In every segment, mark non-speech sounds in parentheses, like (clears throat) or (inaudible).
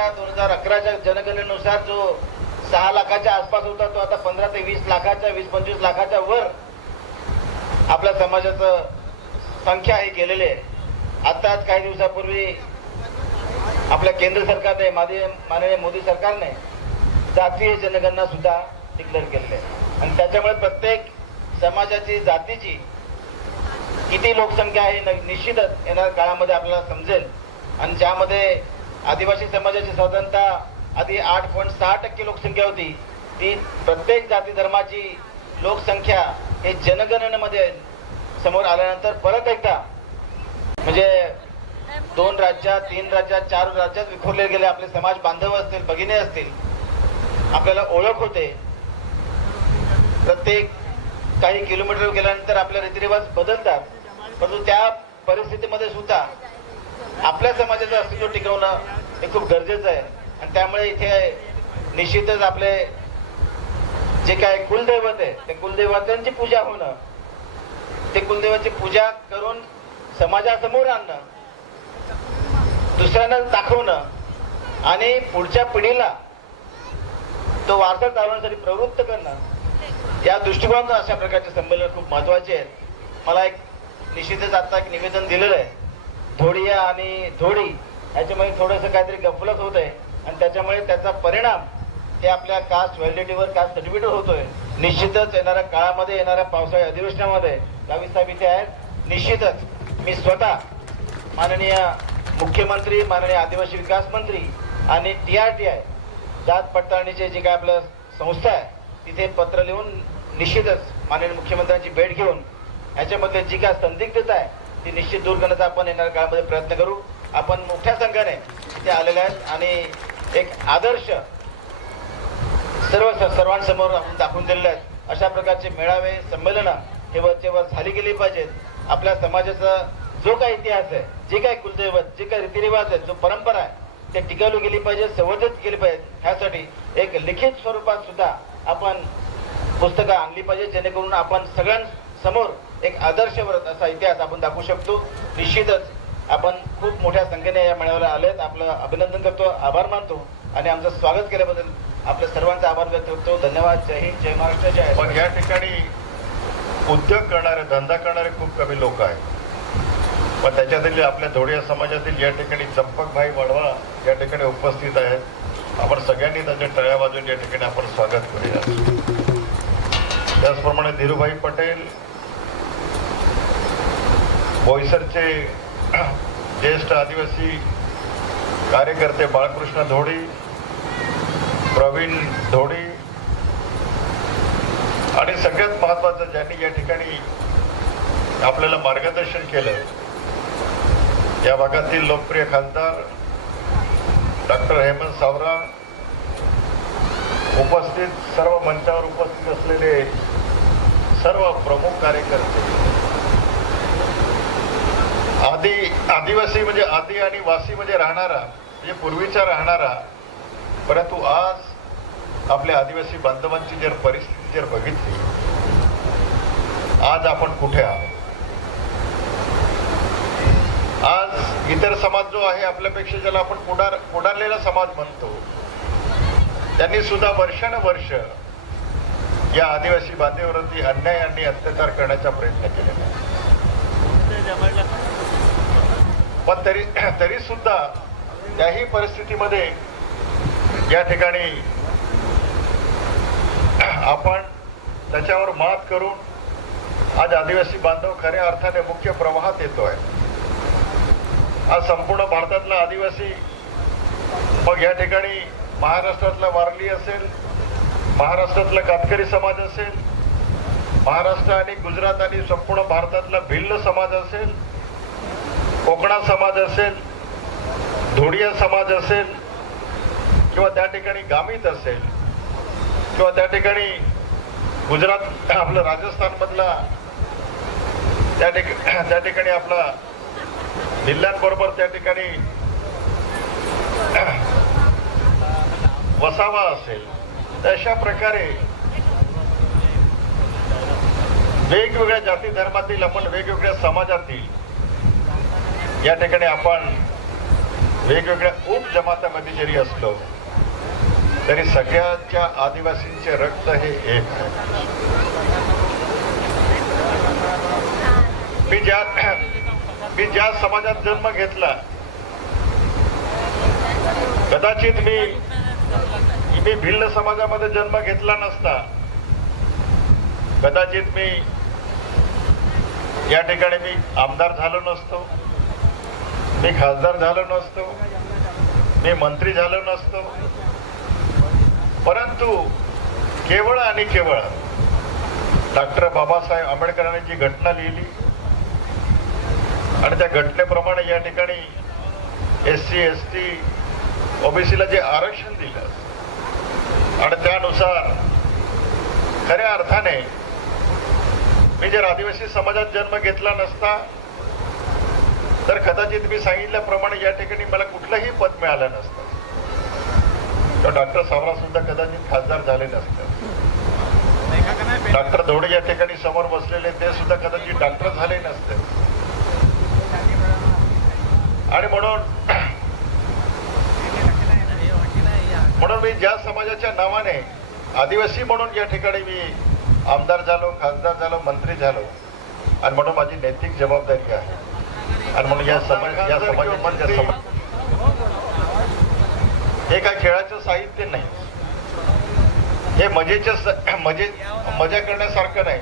हजार दोन हजार अकराच्या जनगणनेनुसार जो सहा लाखाच्या आसपास होता तो आता पंधरा ते वीस लाखाच्या वीस पंचवीस लाखाच्या वर आपल्या समाजाचं संख्या हे केलेली आहे. आत्ताच काही दिवसापूर्वी आपल्या केंद्र सरकारने माननीय माननीय मोदी सरकारने जातीय जनगणना सुद्धा डिक्लेअर केलेली आहे. आणि त्याच्यामुळे प्रत्येक समाजाची जातीची किती लोकसंख्या आहे न- निश्चितच येणाऱ्या काळामध्ये आपल्याला समजेल. आणि ज्यामध्ये आदिवासी समाजाची स्वतंत्रता आधी आठ पॉईंट सहा टक्के लोकसंख्या होती. ती प्रत्येक जाती धर्माची लोकसंख्या हे जनगणनेमध्ये समोर आल्यानंतर परत एकदा म्हणजे दोन राज्यात तीन राज्यात चार राज्यात विखुरले गेले. आपले समाज बांधव असतील भगिनी असतील आपल्याला ओळख होते. प्रत्येक काही किलोमीटर गेल्यानंतर आपले रीतिरिवाज बदलतात. परंतु त्या परिस्थितीमध्ये सुद्धा आपल्या समाजाचं अस्तित्व टिकवणं हे खूप गरजेचं आहे. आणि त्यामुळे इथे निश्चितच आपले जे काय कुलदैवत आहे ते कुलदैवतांची पूजा होणं ते कुलदेवाची पूजा करून समाजासमोर आणणं दुसऱ्यांना दाखवणं आणि पुढच्या पिढीला तो वारसा चालवण्यासाठी प्रवृत्त करणं या दृष्टिकोनातून अशा प्रकारचे संमेलन खूप महत्त्वाचे आहेत. मला एक निश्चितच आता एक निवेदन दिलेलं आहे. धोडिया आणि धोडी याच्यामध्ये थोडंसं काहीतरी गफलत होत आहे आणि त्याच्यामुळे त्याचा परिणाम हे आपल्या कास्ट व्हॅलिडिटीवर कास्ट सर्टिफिकेट होतोय. निश्चितच येणाऱ्या काळामध्ये येणाऱ्या पावसाळी अधिवेशनामध्ये गावी साहेब इथे आहेत. निश्चितच मी स्वतः माननीय मुख्यमंत्री माननीय आदिवासी विकास मंत्री आणि टी आर टी आय जात पडताळणीचे जे काय आपलं संस्था आहे तिथे पत्र लिहून निश्चितच माननीय मुख्यमंत्र्यांची भेट घेऊन याच्यामध्ये जी काय संदिग्धता आहे ती निश्चित दूर करण्याचा आपण येणाऱ्या काळामध्ये प्रयत्न करू. आपण मोठ्या संख्येने इथे आलेले आहेत आणि एक आदर्श सर्व सर्वांसमोर आपण दाखवून दिलेले आहेत अशा प्रकारचे मेळावे संमेलनं हे वरचेवर झाली गेली पाहिजेत. आपल्या समाजाचा जो काही इतिहास आहे जे काही कुलदैवत जे काही रीतिरिवाज आहेत जो परंपरा आहे ते टिकवली गेली पाहिजे संवर्धित केली पाहिजे ह्यासाठी एक लिखित स्वरूपात सुद्धा आपण पुस्तकं आणली पाहिजे जेणेकरून आपण सगळ्यांसमोर एक आदर्शवरत असा इतिहास आपण दाखवू शकतो. निश्चितच आपण खूप मोठ्या संख्येने या मेळाव्याला आलेत. आपलं अभिनंदन करतो आभार मानतो आणि आमचं स्वागत केल्याबद्दल आपल्या सर्वांचा आभार व्यक्त करतो. धन्यवाद. जय हिंद जय महाराष्ट्र जय पण या ठिकाणी उद्योग करणारे धंदा करणारे खूप कमी लोक आहेत. पण त्याच्यातील आपल्या धोडिया समाजातील या ठिकाणी चंपकभाई वडवा या ठिकाणी उपस्थित आहेत. आपण सगळ्यांनी त्यांच्या टळ्या बाजून या ठिकाणी आपण स्वागत करूया. त्याचप्रमाणे धीरूभाई पटेल बोईसरचे ज्येष्ठ आदिवासी कार्यकर्ते बाळकृष्ण धोडी प्रवीण धोडी आणि सगळ्यात महत्वाचं ज्यांनी या ठिकाणी आपल्याला मार्गदर्शन केलं या भागातील लोकप्रिय खासदार डॉक्टर हेमंत सावरा उपस्थित सर्व मंचावर उपस्थित असलेले सर्व प्रमुख कार्यकर्ते आदि आदिवासी म्हणजे आदि आणि वासी म्हणजे राहणारा म्हणजे पूर्वीचा राहणारा परंतु आज आपल्या आदिवासी बांधवांची जर परिस्थिती जर बघितली आज आपण कुठे आहोत? आज इतर समाज जो आहे आपल्यापेक्षा ज्याला आपण पुढार पुढारलेला समाज म्हणतो त्यांनी सुद्धा वर्षानुवर्ष या आदिवासी बांधवावरती अन्याय आणि अत्याचार करण्याचा प्रयत्न केलेला आहे. पण तरी तरी सुद्धा त्याही परिस्थितीमध्ये या ठिकाणी आपण त्याच्यावर मात करून आज आदिवासी बांधव खऱ्या अर्थाने मुख्य प्रवाहात येतोय. आज संपूर्ण भारतातला आदिवासी मग या ठिकाणी महाराष्ट्रातला वारली असेल महाराष्ट्रातला कातकरी समाज असेल महाराष्ट्र आणि गुजरात आणि संपूर्ण भारतातला भिल्ल समाज असेल कोकणा समाज असेल धोडिया समाज असेल किंवा त्या ठिकाणी गामित असेल किंवा त्या ठिकाणी गुजरात आपलं राजस्थानमधला त्या ठिकाणी त्या ठिकाणी आपला जिल्ह्यांबरोबर त्या ठिकाणी वसावा असेल अशा प्रकारे वेगवेगळ्या जाती धर्मातील आपण वेगवेगळ्या समाजातील या ठिकाणी आपण वेगवेगळ्या उपजमातामध्ये जरी असलो तरी सगळ्याच्या आदिवासींचे रक्त हे एक आहे. मी ज्या (clears throat) मी ज्या समाजात जन्म घेतला कदाचित मी मी भिल्ल समाजामध्ये जन्म घेतला नसता कदाचित मी या ठिकाणी मी आमदार झालो नसतो मी खासदार झालो नसतो. मी मंत्री झालो नसतो. परंतु केवळ आणि केवळ डॉक्टर बाबासाहेब आंबेडकरांनी जी घटना लिहिली आणि त्या घटनेप्रमाणे या ठिकाणी एस सी एस टी ओबीसीला जे आरक्षण दिलं आणि त्यानुसार खऱ्या अर्थाने मी जर आदिवासी समाजात जन्म घेतला नसता तर कदाचित मी सांगितल्याप्रमाणे या ठिकाणी मला कुठलंही पद मिळालं नसतं. तर डॉक्टर सावरा सुद्धा कदाचित खासदार झाले नसते. डॉक्टर धोडे या ठिकाणी समोर बसलेले ते सुद्धा कदाचित डॉक्टर झाले नसते. आणि म्हणून म्हणून मी ज्या समाजाच्या नावाने आदिवासी म्हणून या ठिकाणी मी आमदार झालो खासदार झालो मंत्री झालो आणि म्हणून माझी नैतिक जबाबदारी आहे. आणि म्हणून या समाज या समाजामध्ये समाज हे काय खेळाचं साहित्य नाही. हे मजेच्या (clears throat) मजे मजा करण्यासारखं नाही.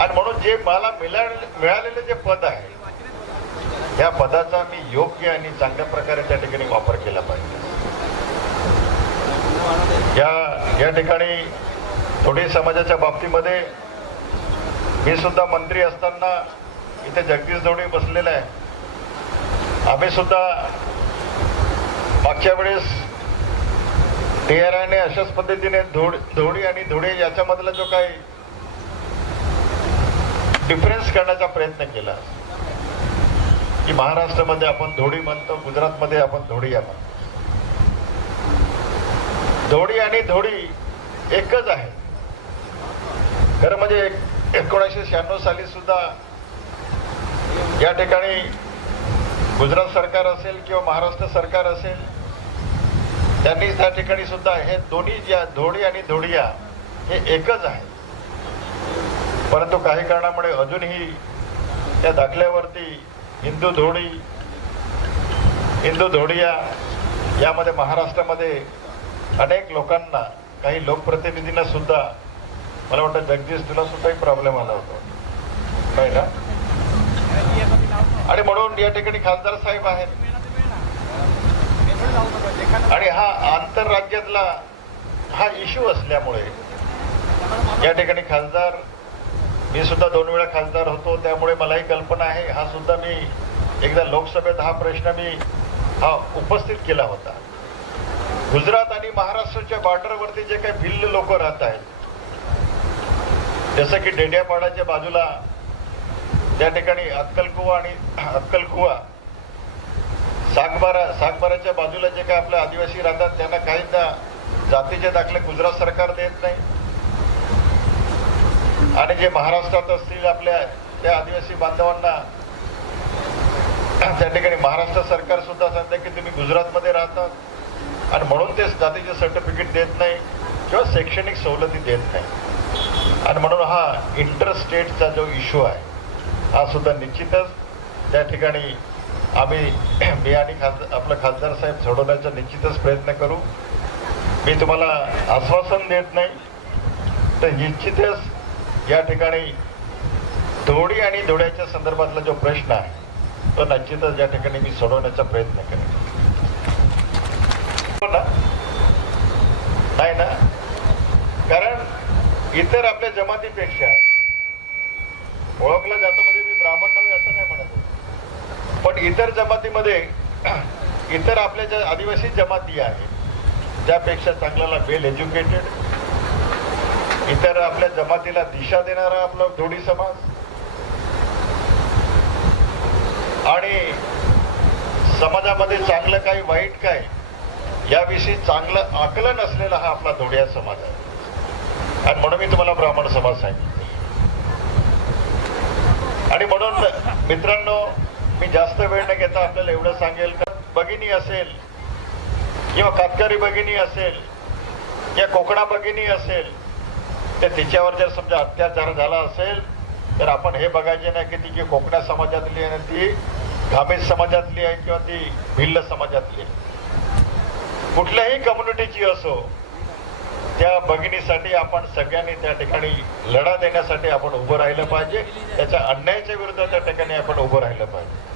आणि म्हणून जे मला मिळाले मिळालेलं जे पद आहे या पदाचा मी योग्य आणि चांगल्या प्रकारे त्या ठिकाणी वापर केला पाहिजे. या या ठिकाणी थोडी समाजाच्या बाबतीमध्ये मी सुद्धा मंत्री असताना इथे जगदीश दौडे बसलेला आहे. आम्ही सुद्धा मागच्या वेळेस टीआरआयने अशाच पद्धतीने धोड धोडी आणि धुळे याच्यामधला जो काही डिफरन्स करण्याचा प्रयत्न केला. की महाराष्ट्रामध्ये आपण धोडी म्हणतो गुजरातमध्ये आपण धोडिया म्हणतो. धोडी आणि धोडी एकच आहे. खरं म्हणजे एकोणीसशे शहाण्णव साली सुद्धा या ठिकाणी गुजरात सरकार असेल किंवा महाराष्ट्र सरकार असेल त्यांनी त्या ठिकाणी सुद्धा हे दोन्ही ज्या धोडी आणि धोडिया हे एकच आहे परंतु काही कारणामुळे अजूनही त्या दाखल्यावरती हिंदू धोडी हिंदू धोडिया यामध्ये महाराष्ट्रामध्ये अनेक लोकांना काही लोकप्रतिनिधींना सुद्धा मला वाटतं जगदीश तुला सुद्धाही प्रॉब्लेम आला होता. नाही ना? आणि म्हणून या ठिकाणी खासदार साहेब आहेत. आणि हा आंतरराज्यातला हा इश्यू असल्यामुळे या ठिकाणी खासदार मी सुद्धा दोन वेळा खासदार होतो त्यामुळे मलाही कल्पना आहे. हा सुद्धा मी एकदा लोकसभेत हा प्रश्न मी हा उपस्थित केला होता. गुजरात आणि महाराष्ट्राच्या बॉर्डरवरती जे काही भिल्ल लोक राहत आहेत जसं की डेड्यापाडाच्या बाजूला त्या ठिकाणी अक्कलकुवा आणि अक्कलकुवा सागबारा सागबाराच्या बाजूला जे काही आपले आदिवासी राहतात त्यांना काहींना जातीचे दाखले गुजरात सरकार देत नाही. आणि जे महाराष्ट्रात असतील आपल्या त्या आदिवासी बांधवांना त्या ठिकाणी महाराष्ट्र सरकार सुद्धा सांगते की तुम्ही गुजरातमध्ये राहतात आणि म्हणून ते जातीचे सर्टिफिकेट देत नाही किंवा शैक्षणिक सवलती देत नाही. आणि म्हणून हा इंटर स्टेटचा जो इश्यू आहे हा सुद्धा निश्चितच त्या ठिकाणी आम्ही मी आणि खासदार आपलं खासदार साहेब सोडवण्याचा निश्चितच प्रयत्न करू. मी तुम्हाला आश्वासन देत नाही. तर निश्चितच या ठिकाणी धोडी आणि धोड्याच्या संदर्भातला जो प्रश्न आहे तो निश्चितच या ठिकाणी मी सोडवण्याचा प्रयत्न करेन. हो ना? नाही ना? कारण इतर आपल्या जमातीपेक्षा ओळखलं जातं म्हणजे मी ब्राह्मण नव्हे असं नाही म्हणत पण इतर जमातीमध्ये इतर आपल्या ज्या आदिवासी जमाती आहेत त्यापेक्षा चांगल्याला वेल एज्युकेटेड इतर आपल्या जमातीला दिशा देणारा आपला धोडी समाज आणि समाजामध्ये चांगलं काय वाईट काय याविषयी चांगलं आकलन असलेला हा आपला धोड्या समाज आहे. आणि म्हणून मी तुम्हाला ब्राह्मण समाज सांगितलं. आणि म्हणून मित्रांनो मी जास्त वेळ न घेता आपल्याला एवढं सांगेल का भगिनी असेल किंवा कातकरी भगिनी असेल या कोकणा भगिनी असेल तर तिच्यावर जर समजा अत्याचार झाला असेल तर आपण हे बघायचे नाही की ती जी कोकणा समाजातली आहे ना ती घामेज समाजातली आहे किंवा ती भिल्ल समाजातली आहे. कुठल्याही कम्युनिटीची असो त्या भगिनीसाठी आपण सगळ्यांनी त्या ठिकाणी लढा देण्यासाठी आपण उभं राहिलं पाहिजे. त्याच्या अन्यायाच्या विरुद्ध त्या ठिकाणी आपण उभं राहिलं पाहिजे.